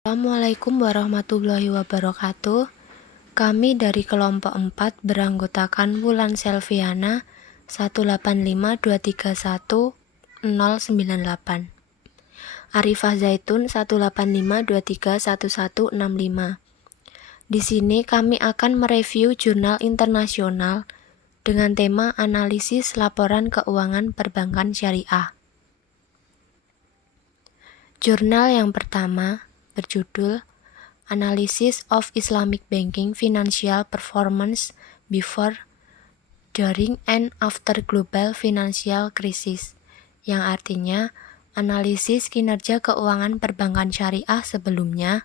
Assalamualaikum warahmatullahi wabarakatuh. Kami dari kelompok 4 beranggotakan Wulan Selviana 185231098, Arifah Zaitun 185231165. Di sini kami akan mereview jurnal internasional dengan tema analisis laporan keuangan perbankan syariah. Jurnal yang pertama berjudul Analysis of Islamic Banking Financial Performance Before, During, and After Global Financial Crisis, yang artinya analisis kinerja keuangan perbankan syariah sebelumnya,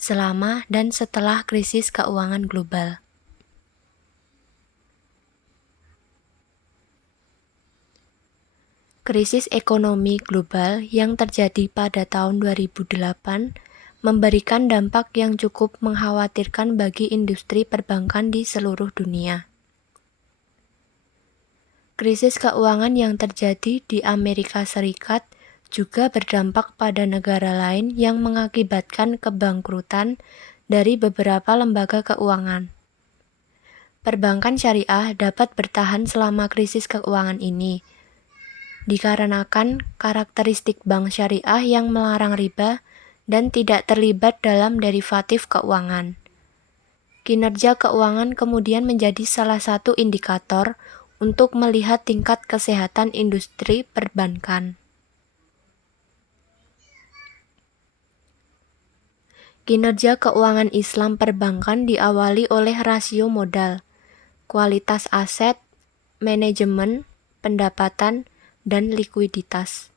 selama, dan setelah krisis keuangan global. Krisis ekonomi global yang terjadi pada tahun 2008 memberikan dampak yang cukup mengkhawatirkan bagi industri perbankan di seluruh dunia. Krisis keuangan yang terjadi di Amerika Serikat juga berdampak pada negara lain yang mengakibatkan kebangkrutan dari beberapa lembaga keuangan. Perbankan syariah dapat bertahan selama krisis keuangan ini, dikarenakan karakteristik bank syariah yang melarang riba dan tidak terlibat dalam derivatif keuangan. Kinerja keuangan kemudian menjadi salah satu indikator untuk melihat tingkat kesehatan industri perbankan. Kinerja keuangan Islam perbankan diawali oleh rasio modal, kualitas aset, manajemen, pendapatan, dan likuiditas.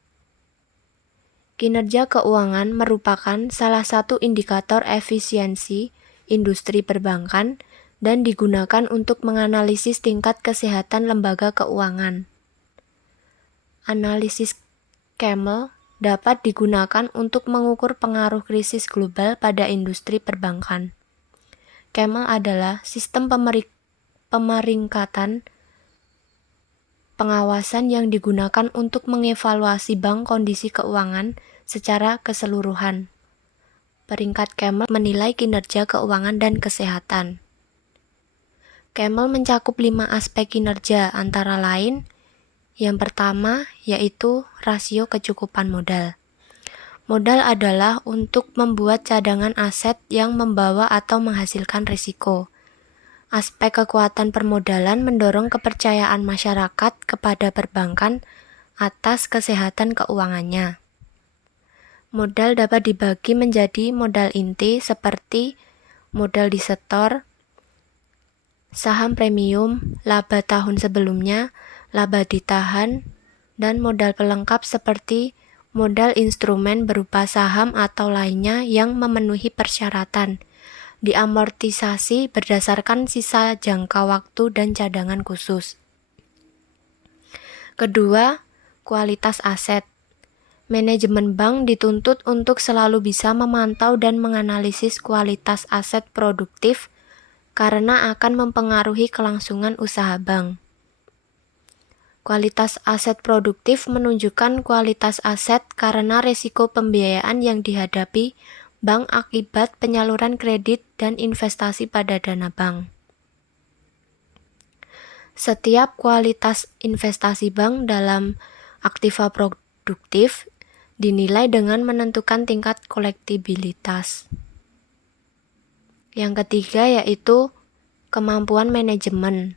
Kinerja keuangan merupakan salah satu indikator efisiensi industri perbankan dan digunakan untuk menganalisis tingkat kesehatan lembaga keuangan. Analisis Camel dapat digunakan untuk mengukur pengaruh krisis global pada industri perbankan. Camel adalah sistem pemeringkatan pengawasan yang digunakan untuk mengevaluasi bank kondisi keuangan secara keseluruhan. Peringkat Camel menilai kinerja keuangan dan kesehatan. Camel mencakup 5 aspek kinerja antara lain, yang pertama yaitu rasio kecukupan modal. Modal adalah untuk membuat cadangan aset yang membawa atau menghasilkan risiko. Aspek kekuatan permodalan mendorong kepercayaan masyarakat kepada perbankan atas kesehatan keuangannya. Modal dapat dibagi menjadi modal inti seperti modal disetor, saham premium, laba tahun sebelumnya, laba ditahan, dan modal pelengkap seperti modal instrumen berupa saham atau lainnya yang memenuhi persyaratan, diamortisasi berdasarkan sisa jangka waktu dan cadangan khusus. Kedua, kualitas aset. Manajemen bank dituntut untuk selalu bisa memantau dan menganalisis kualitas aset produktif karena akan mempengaruhi kelangsungan usaha bank. Kualitas aset produktif menunjukkan kualitas aset karena risiko pembiayaan yang dihadapi bank akibat penyaluran kredit dan investasi pada dana bank. Setiap kualitas investasi bank dalam aktiva produktif dinilai dengan menentukan tingkat kolektibilitas. Yang ketiga yaitu kemampuan manajemen.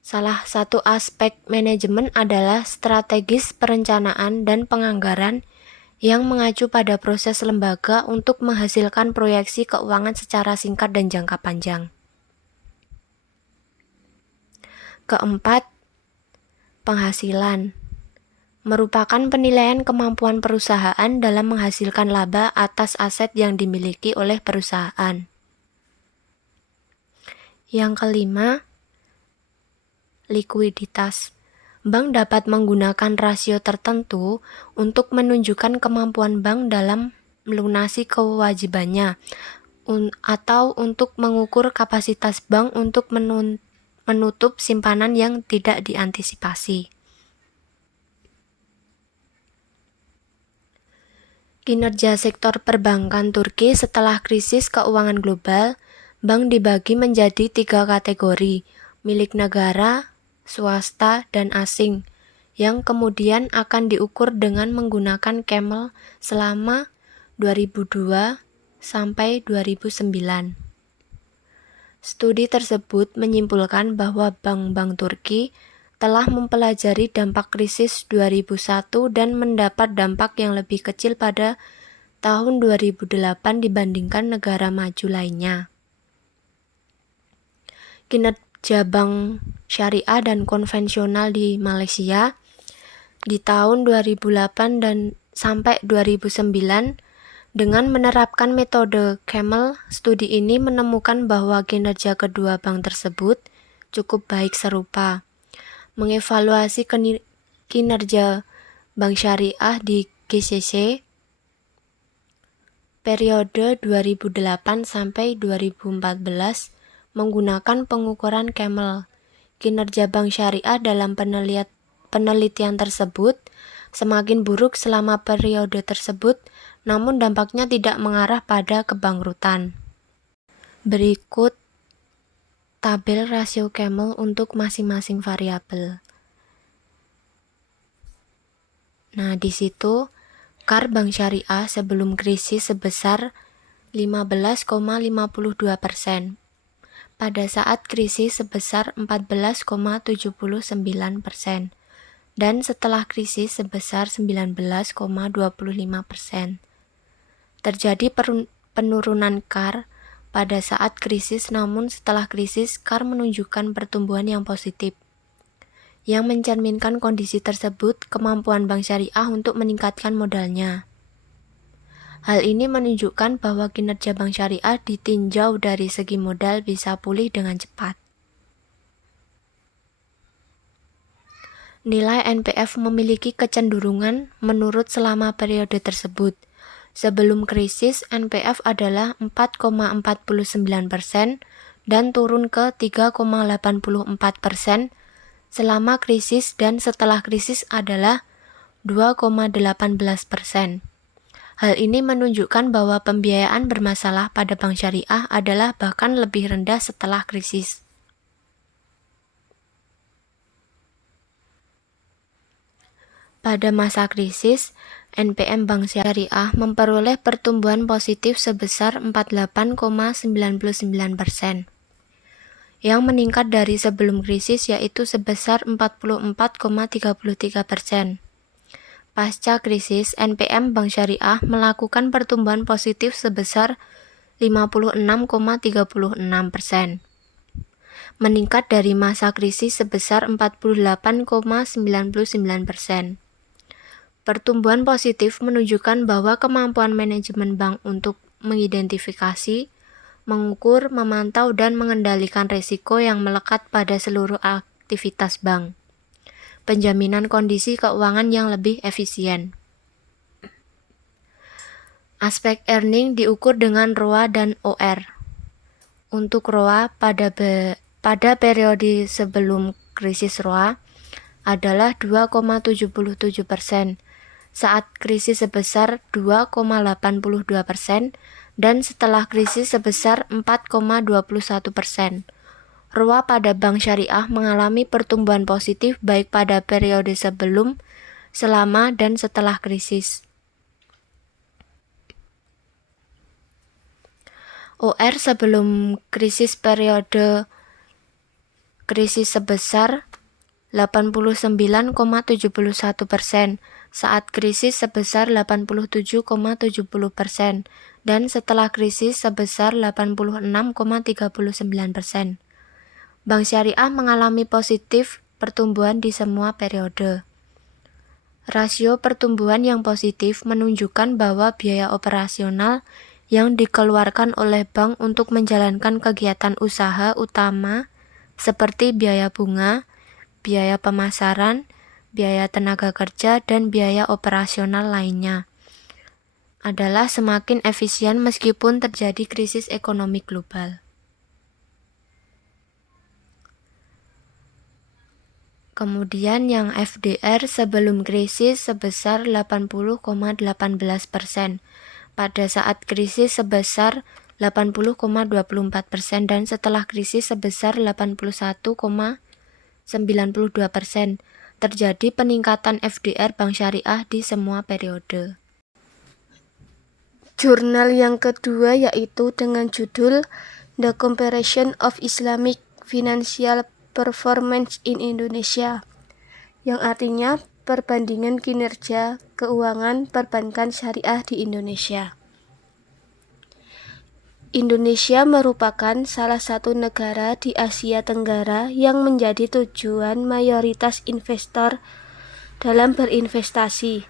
Salah satu aspek manajemen adalah strategis perencanaan dan penganggaran yang mengacu pada proses lembaga untuk menghasilkan proyeksi keuangan secara singkat dan jangka panjang. Keempat, penghasilan merupakan penilaian kemampuan perusahaan dalam menghasilkan laba atas aset yang dimiliki oleh perusahaan. Yang kelima, likuiditas. Bank dapat menggunakan rasio tertentu untuk menunjukkan kemampuan bank dalam melunasi kewajibannya atau untuk mengukur kapasitas bank untuk menutup simpanan yang tidak diantisipasi. Kinerja sektor perbankan Turki setelah krisis keuangan global, bank dibagi menjadi 3 kategori, milik negara, swasta, dan asing, yang kemudian akan diukur dengan menggunakan Camel selama 2002 sampai 2009. Studi tersebut menyimpulkan bahwa bank-bank Turki telah mempelajari dampak krisis 2001 dan mendapat dampak yang lebih kecil pada tahun 2008 dibandingkan negara maju lainnya. Kinerja bank syariah dan konvensional di Malaysia di tahun 2008 dan sampai 2009 dengan menerapkan metode Camel, studi ini menemukan bahwa kinerja kedua bank tersebut cukup baik serupa. Mengevaluasi kinerja bank syariah di GCC periode 2008 sampai 2014 menggunakan pengukuran Camel. Kinerja bank syariah dalam penelitian tersebut semakin buruk selama periode tersebut, namun dampaknya tidak mengarah pada kebangkrutan. Berikut tabel rasio Camel untuk masing-masing variabel. Nah, di situ KAR bank syariah sebelum krisis sebesar 15,52%. Pada saat krisis sebesar 14,79%. Dan setelah krisis sebesar 19,25%. Terjadi penurunan KAR pada saat krisis, namun setelah krisis KAR menunjukkan pertumbuhan yang positif. Yang mencerminkan kondisi tersebut, kemampuan bank syariah untuk meningkatkan modalnya. Hal ini menunjukkan bahwa kinerja bank syariah ditinjau dari segi modal bisa pulih dengan cepat. Nilai NPF memiliki kecenderungan menurun selama periode tersebut. Sebelum krisis, NPF adalah 4,49% dan turun ke 3,84%. Selama krisis dan setelah krisis adalah 2,18%. Hal ini menunjukkan bahwa pembiayaan bermasalah pada bank syariah adalah bahkan lebih rendah setelah krisis. Pada masa krisis, NPM bank syariah memperoleh pertumbuhan positif sebesar 48,99%, yang meningkat dari sebelum krisis yaitu sebesar 44,33%. Pasca krisis, NPM bank syariah melakukan pertumbuhan positif sebesar 56,36%, meningkat dari masa krisis sebesar 48,99%. Pertumbuhan positif menunjukkan bahwa kemampuan manajemen bank untuk mengidentifikasi, mengukur, memantau, dan mengendalikan risiko yang melekat pada seluruh aktivitas bank. Penjaminan kondisi keuangan yang lebih efisien. Aspek earning diukur dengan ROA dan OR. Untuk ROA pada periode sebelum krisis ROA adalah 2,77%. Saat krisis sebesar 2,82% dan setelah krisis sebesar 4,21%. ROA pada bank syariah mengalami pertumbuhan positif baik pada periode sebelum, selama, dan setelah krisis. OR sebelum krisis periode krisis sebesar 89,71%. Saat krisis sebesar 87,70% dan setelah krisis sebesar 86,39%. Bank syariah mengalami positif pertumbuhan di semua periode. Rasio pertumbuhan yang positif menunjukkan bahwa biaya operasional yang dikeluarkan oleh bank untuk menjalankan kegiatan usaha utama seperti biaya bunga, biaya pemasaran, biaya tenaga kerja, dan biaya operasional lainnya adalah semakin efisien meskipun terjadi krisis ekonomi global. Kemudian yang FDR sebelum krisis sebesar 80,18%, pada saat krisis sebesar 80,24% dan setelah krisis sebesar 81,92%. Terjadi peningkatan FDR Bank Syariah di semua periode. Jurnal yang kedua yaitu dengan judul The Comparison of Islamic Financial Performance in Indonesia, yang artinya perbandingan kinerja keuangan perbankan syariah di Indonesia. Indonesia merupakan salah satu negara di Asia Tenggara yang menjadi tujuan mayoritas investor dalam berinvestasi.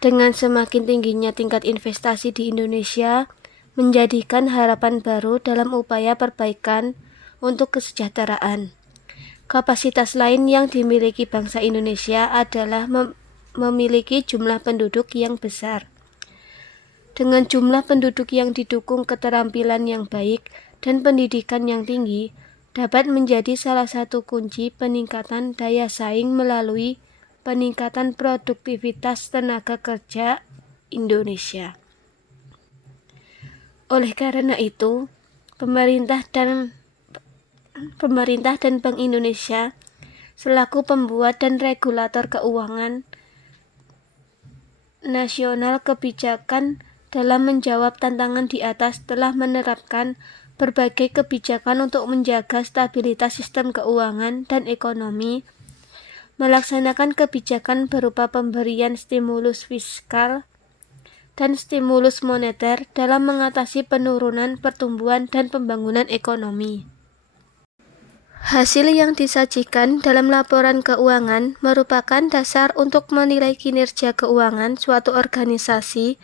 Dengan semakin tingginya tingkat investasi di Indonesia, menjadikan harapan baru dalam upaya perbaikan untuk kesejahteraan. Kapasitas lain yang dimiliki bangsa Indonesia adalah memiliki jumlah penduduk yang besar. Dengan jumlah penduduk yang didukung keterampilan yang baik dan pendidikan yang tinggi, dapat menjadi salah satu kunci peningkatan daya saing melalui peningkatan produktivitas tenaga kerja Indonesia. Oleh karena itu, pemerintah dan Bank Indonesia selaku pembuat dan regulator keuangan nasional kebijakan dalam menjawab tantangan di atas telah menerapkan berbagai kebijakan untuk menjaga stabilitas sistem keuangan dan ekonomi, melaksanakan kebijakan berupa pemberian stimulus fiskal dan stimulus moneter dalam mengatasi penurunan pertumbuhan dan pembangunan ekonomi. Hasil yang disajikan dalam laporan keuangan merupakan dasar untuk menilai kinerja keuangan suatu organisasi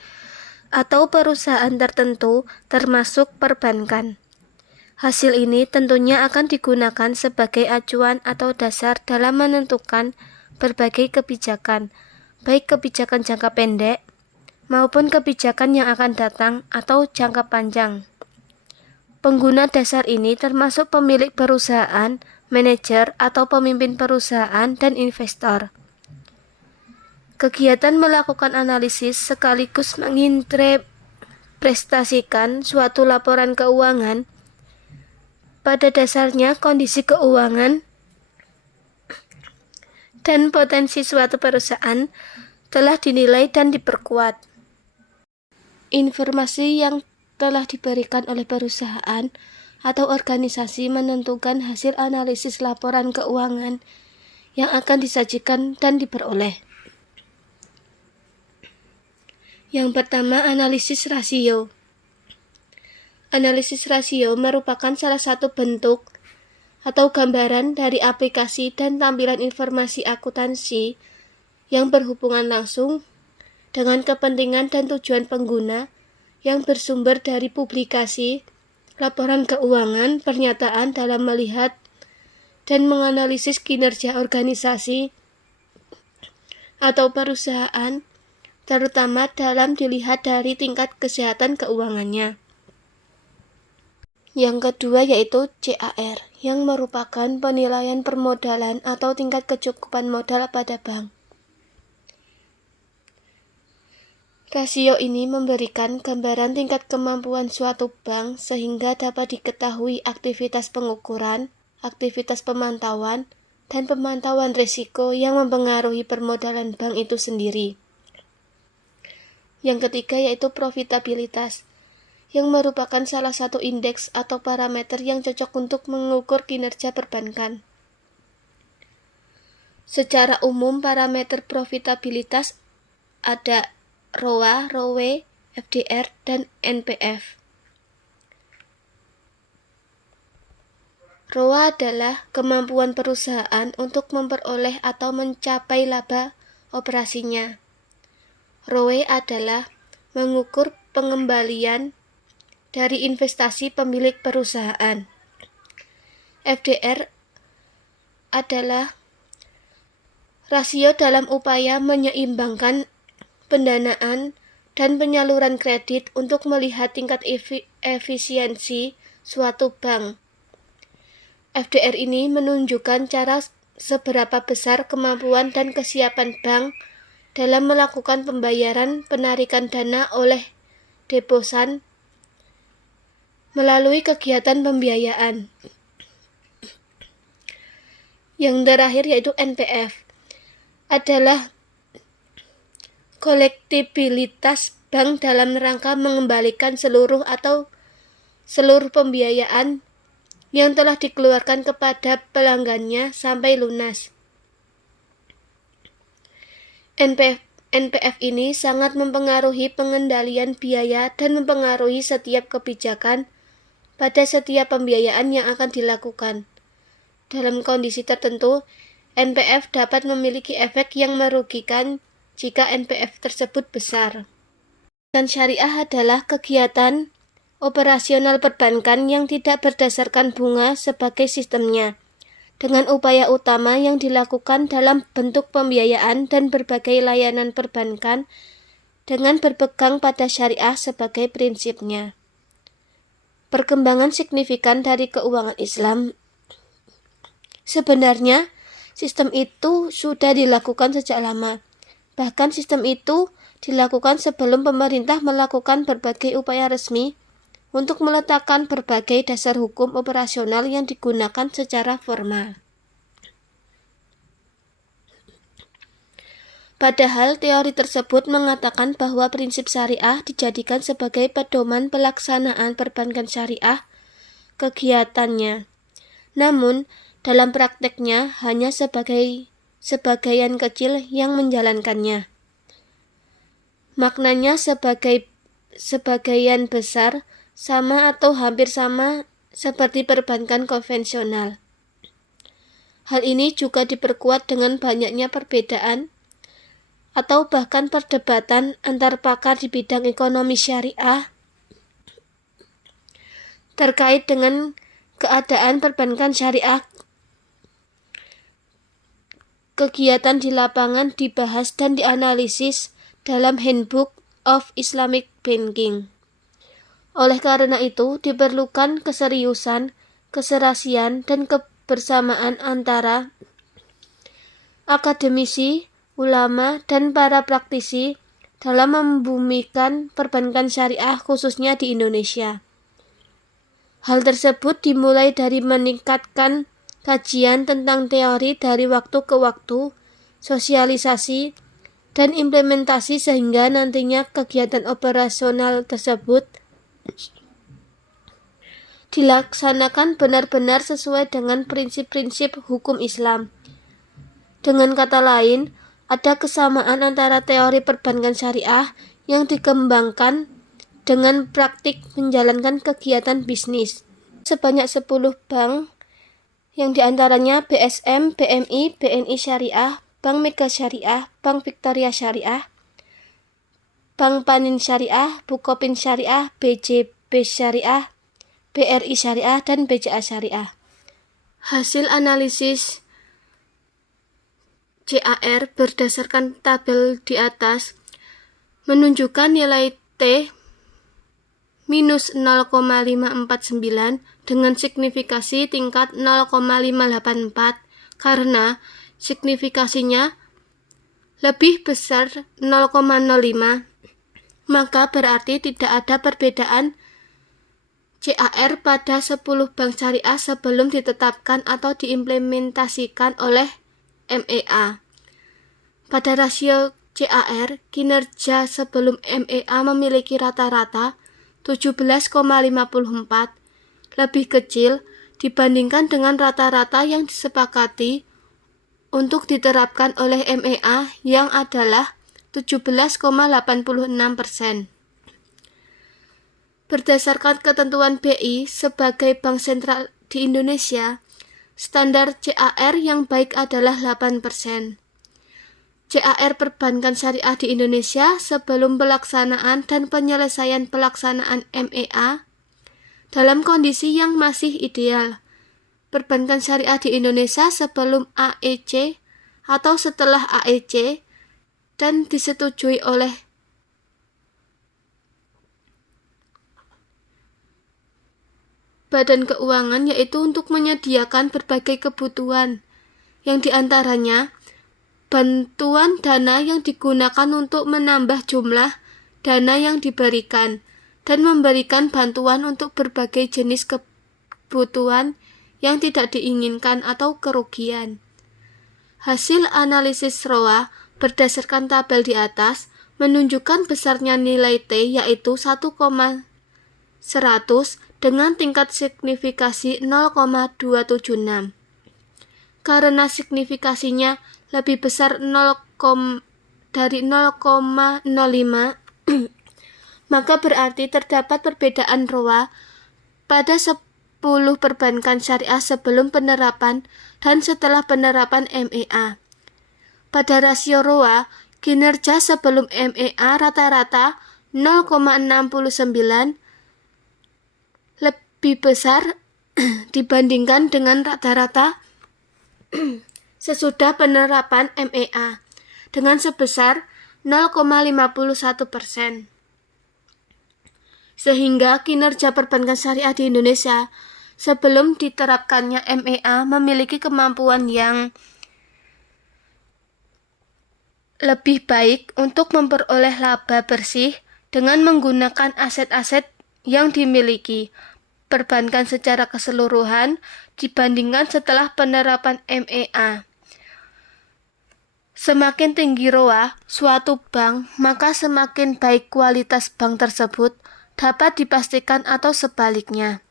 atau perusahaan tertentu, termasuk perbankan. Hasil ini tentunya akan digunakan sebagai acuan atau dasar dalam menentukan berbagai kebijakan, baik kebijakan jangka pendek maupun kebijakan yang akan datang atau jangka panjang. Pengguna dasar ini termasuk pemilik perusahaan, manajer atau pemimpin perusahaan, dan investor. Kegiatan melakukan analisis sekaligus menginterpretasikan suatu laporan keuangan. Pada dasarnya, kondisi keuangan dan potensi suatu perusahaan telah dinilai dan diperkuat. Informasi yang telah diberikan oleh perusahaan atau organisasi menentukan hasil analisis laporan keuangan yang akan disajikan dan diperoleh. Yang pertama, analisis rasio. Analisis rasio merupakan salah satu bentuk atau gambaran dari aplikasi dan tampilan informasi akuntansi yang berhubungan langsung dengan kepentingan dan tujuan pengguna yang bersumber dari publikasi, laporan keuangan, pernyataan dalam melihat dan menganalisis kinerja organisasi atau perusahaan, terutama dalam dilihat dari tingkat kesehatan keuangannya. Yang kedua yaitu CAR, yang merupakan penilaian permodalan atau tingkat kecukupan modal pada bank. Rasio ini memberikan gambaran tingkat kemampuan suatu bank sehingga dapat diketahui aktivitas pengukuran, aktivitas pemantauan, dan pemantauan risiko yang mempengaruhi permodalan bank itu sendiri. Yang ketiga yaitu profitabilitas, yang merupakan salah satu indeks atau parameter yang cocok untuk mengukur kinerja perbankan. Secara umum, parameter profitabilitas ada ROA, ROE, FDR, dan NPF. ROA adalah kemampuan perusahaan untuk memperoleh atau mencapai laba operasinya. ROE adalah mengukur pengembalian dari investasi pemilik perusahaan. FDR adalah rasio dalam upaya menyeimbangkan pendanaan dan penyaluran kredit untuk melihat tingkat efisiensi suatu bank. FDR ini menunjukkan cara seberapa besar kemampuan dan kesiapan bank dalam melakukan pembayaran penarikan dana oleh deposan melalui kegiatan pembiayaan. Yang terakhir yaitu NPF adalah kolektibilitas bank dalam rangka mengembalikan seluruh pembiayaan yang telah dikeluarkan kepada pelanggannya sampai lunas. NPF ini sangat mempengaruhi pengendalian biaya dan mempengaruhi setiap kebijakan pada setiap pembiayaan yang akan dilakukan. Dalam kondisi tertentu, NPF dapat memiliki efek yang merugikan jika NPF tersebut besar. Dan syariah adalah kegiatan operasional perbankan yang tidak berdasarkan bunga sebagai sistemnya, dengan upaya utama yang dilakukan dalam bentuk pembiayaan dan berbagai layanan perbankan dengan berpegang pada syariah sebagai prinsipnya. Perkembangan signifikan dari keuangan Islam. Sebenarnya, sistem itu sudah dilakukan sejak lama. Bahkan sistem itu dilakukan sebelum pemerintah melakukan berbagai upaya resmi untuk meletakkan berbagai dasar hukum operasional yang digunakan secara formal. Padahal teori tersebut mengatakan bahwa prinsip syariah dijadikan sebagai pedoman pelaksanaan perbankan syariah kegiatannya. Namun, dalam prakteknya hanya sebagian kecil yang menjalankannya. Maknanya sebagian besar sama atau hampir sama seperti perbankan konvensional. Hal ini juga diperkuat dengan banyaknya perbedaan atau bahkan perdebatan antar pakar di bidang ekonomi syariah terkait dengan keadaan perbankan syariah. Kegiatan di lapangan dibahas dan dianalisis dalam Handbook of Islamic Banking. Oleh karena itu, diperlukan keseriusan, keserasian, dan kebersamaan antara akademisi, ulama, dan para praktisi dalam membumikan perbankan syariah khususnya di Indonesia. Hal tersebut dimulai dari meningkatkan kajian tentang teori dari waktu ke waktu, sosialisasi, dan implementasi sehingga nantinya kegiatan operasional tersebut dilaksanakan benar-benar sesuai dengan prinsip-prinsip hukum Islam. Dengan kata lain, ada kesamaan antara teori perbankan syariah yang dikembangkan dengan praktik menjalankan kegiatan bisnis. Sebanyak 10 bank yang diantaranya BSM, BMI, BNI Syariah, Bank Mega Syariah, Bank Victoria Syariah, Bank Panin Syariah, Bukopin Syariah, BJB Syariah, BRI Syariah, dan BCA Syariah. Hasil analisis CAR berdasarkan tabel di atas menunjukkan nilai T minus 0,549 dengan signifikasi tingkat 0,584 karena signifikasinya lebih besar 0,05, maka berarti tidak ada perbedaan CAR pada 10 bank syariah sebelum ditetapkan atau diimplementasikan oleh MEA. Pada rasio CAR, kinerja sebelum MEA memiliki rata-rata 17,54, lebih kecil dibandingkan dengan rata-rata yang disepakati untuk diterapkan oleh MEA yang adalah 17,86%. Berdasarkan ketentuan BI sebagai bank sentral di Indonesia, standar CAR yang baik adalah 8%. CAR perbankan syariah di Indonesia sebelum pelaksanaan dan penyelesaian pelaksanaan MEA dalam kondisi yang masih ideal. Perbankan syariah di Indonesia sebelum AEC atau setelah AEC dan disetujui oleh Badan Keuangan, yaitu untuk menyediakan berbagai kebutuhan yang diantaranya bantuan dana yang digunakan untuk menambah jumlah dana yang diberikan dan memberikan bantuan untuk berbagai jenis kebutuhan yang tidak diinginkan atau kerugian. Hasil analisis ROA berdasarkan tabel di atas menunjukkan besarnya nilai T yaitu 1,100 dengan tingkat signifikasi 0,276. Karena signifikasinya lebih besar dari 0,05, maka berarti terdapat perbedaan ROA pada 10 perbankan syariah sebelum penerapan dan setelah penerapan MEA. Pada rasio ROA, kinerja sebelum MEA rata-rata 0,69 lebih besar dibandingkan dengan rata-rata sesudah penerapan MEA dengan sebesar 0,51%. Sehingga kinerja perbankan syariah di Indonesia sebelum diterapkannya MEA memiliki kemampuan yang lebih baik untuk memperoleh laba bersih dengan menggunakan aset-aset yang dimiliki perbankan secara keseluruhan dibandingkan setelah penerapan MEA. Semakin tinggi ROA suatu bank, maka semakin baik kualitas bank tersebut dapat dipastikan atau sebaliknya.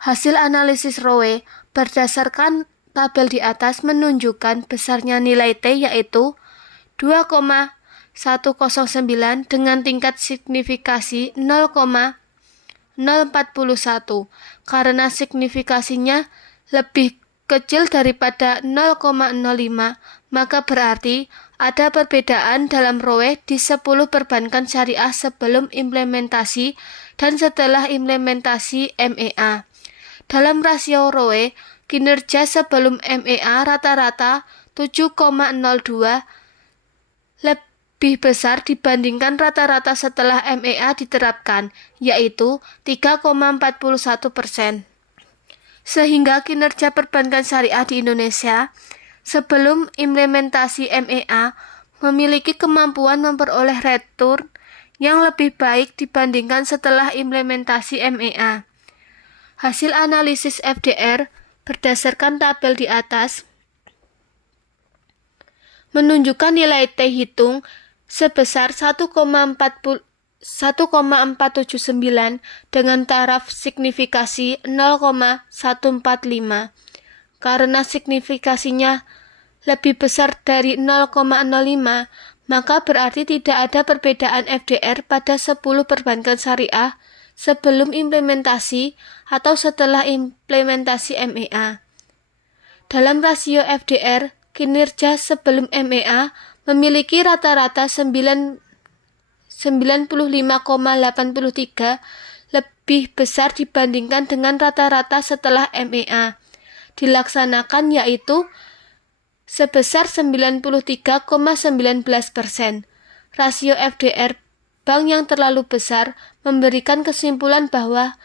Hasil analisis ROE berdasarkan tabel di atas menunjukkan besarnya nilai T yaitu 2,109 dengan tingkat signifikasi 0,041. Karena signifikasinya lebih kecil daripada 0,05, maka berarti ada perbedaan dalam ROE di 10 perbankan syariah sebelum implementasi dan setelah implementasi MEA. Dalam rasio ROE, kinerja sebelum MEA rata-rata 7,02 lebih besar dibandingkan rata-rata setelah MEA diterapkan, yaitu 3,41%. Sehingga kinerja perbankan syariah di Indonesia sebelum implementasi MEA memiliki kemampuan memperoleh return yang lebih baik dibandingkan setelah implementasi MEA. Hasil analisis FDR berdasarkan tabel di atas menunjukkan nilai T hitung sebesar 1,479 dengan taraf signifikasi 0,145. Karena signifikasinya lebih besar dari 0,05, maka berarti tidak ada perbedaan FDR pada 10 perbankan syariah sebelum implementasi atau setelah implementasi MEA. Dalam rasio FDR, kinerja sebelum MEA memiliki rata-rata 95,83 lebih besar dibandingkan dengan rata-rata setelah MEA dilaksanakan yaitu sebesar 93,19%. Rasio FDR bank yang terlalu besar memberikan kesimpulan bahwa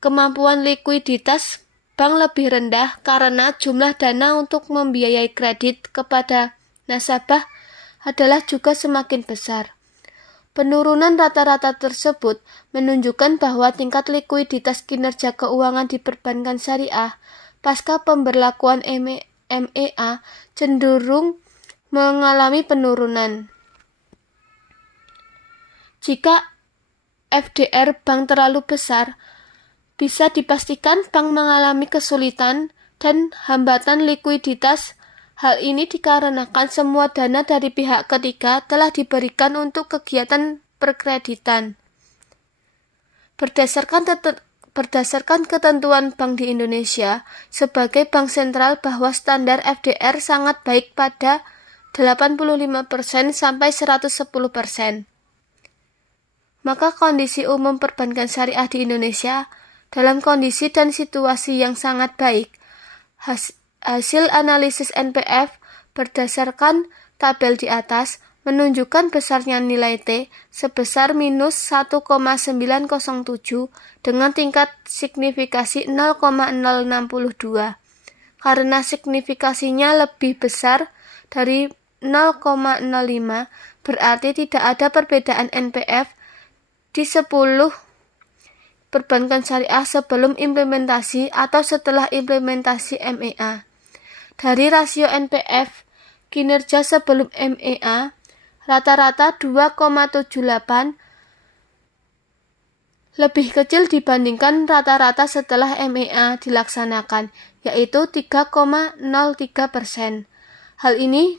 kemampuan likuiditas bank lebih rendah karena jumlah dana untuk membiayai kredit kepada nasabah adalah juga semakin besar. Penurunan rata-rata tersebut menunjukkan bahwa tingkat likuiditas kinerja keuangan di perbankan syariah pasca pemberlakuan MEA cenderung mengalami penurunan. Jika FDR bank terlalu besar, bisa dipastikan bank mengalami kesulitan dan hambatan likuiditas. Hal ini dikarenakan semua dana dari pihak ketiga telah diberikan untuk kegiatan perkreditan. Berdasarkan ketentuan bank di Indonesia sebagai bank sentral bahwa standar FDR sangat baik pada 85% sampai 110%. Maka kondisi umum perbankan syariah di Indonesia dalam kondisi dan situasi yang sangat baik. Hasil analisis NPF berdasarkan tabel di atas menunjukkan besarnya nilai T sebesar minus 1,907 dengan tingkat signifikasi 0,062. karena signifikasinya lebih besar dari 0,05, berarti tidak ada perbedaan NPF di 10 perbankan syariah sebelum implementasi atau setelah implementasi MEA. Dari rasio NPF kinerja sebelum MEA, rata-rata 2,78 lebih kecil dibandingkan rata-rata setelah MEA dilaksanakan, yaitu 3,03%. Hal ini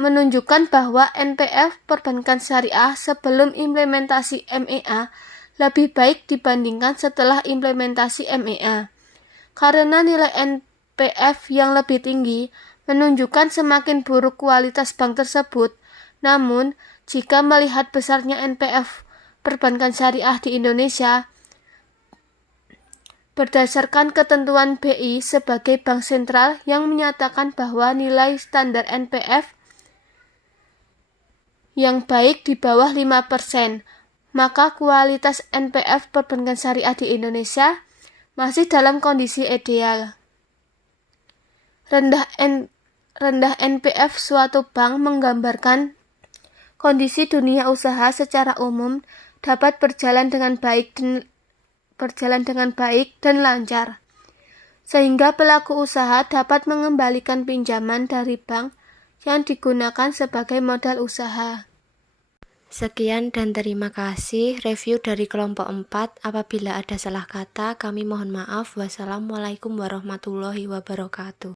menunjukkan bahwa NPF perbankan syariah sebelum implementasi MEA lebih baik dibandingkan setelah implementasi MEA. Karena nilai NPF yang lebih tinggi menunjukkan semakin buruk kualitas bank tersebut. Namun, jika melihat besarnya NPF perbankan syariah di Indonesia, berdasarkan ketentuan BI sebagai bank sentral yang menyatakan bahwa nilai standar NPF yang baik di bawah 5%, maka kualitas NPF perbankan syariah di Indonesia masih dalam kondisi ideal. Rendah NPF suatu bank menggambarkan kondisi dunia usaha secara umum dapat berjalan dengan baik dan lancar, sehingga pelaku usaha dapat mengembalikan pinjaman dari bank yang digunakan sebagai modal usaha. Sekian dan terima kasih review dari kelompok 4. Apabila ada salah kata, kami mohon maaf. Wassalamualaikum warahmatullahi wabarakatuh.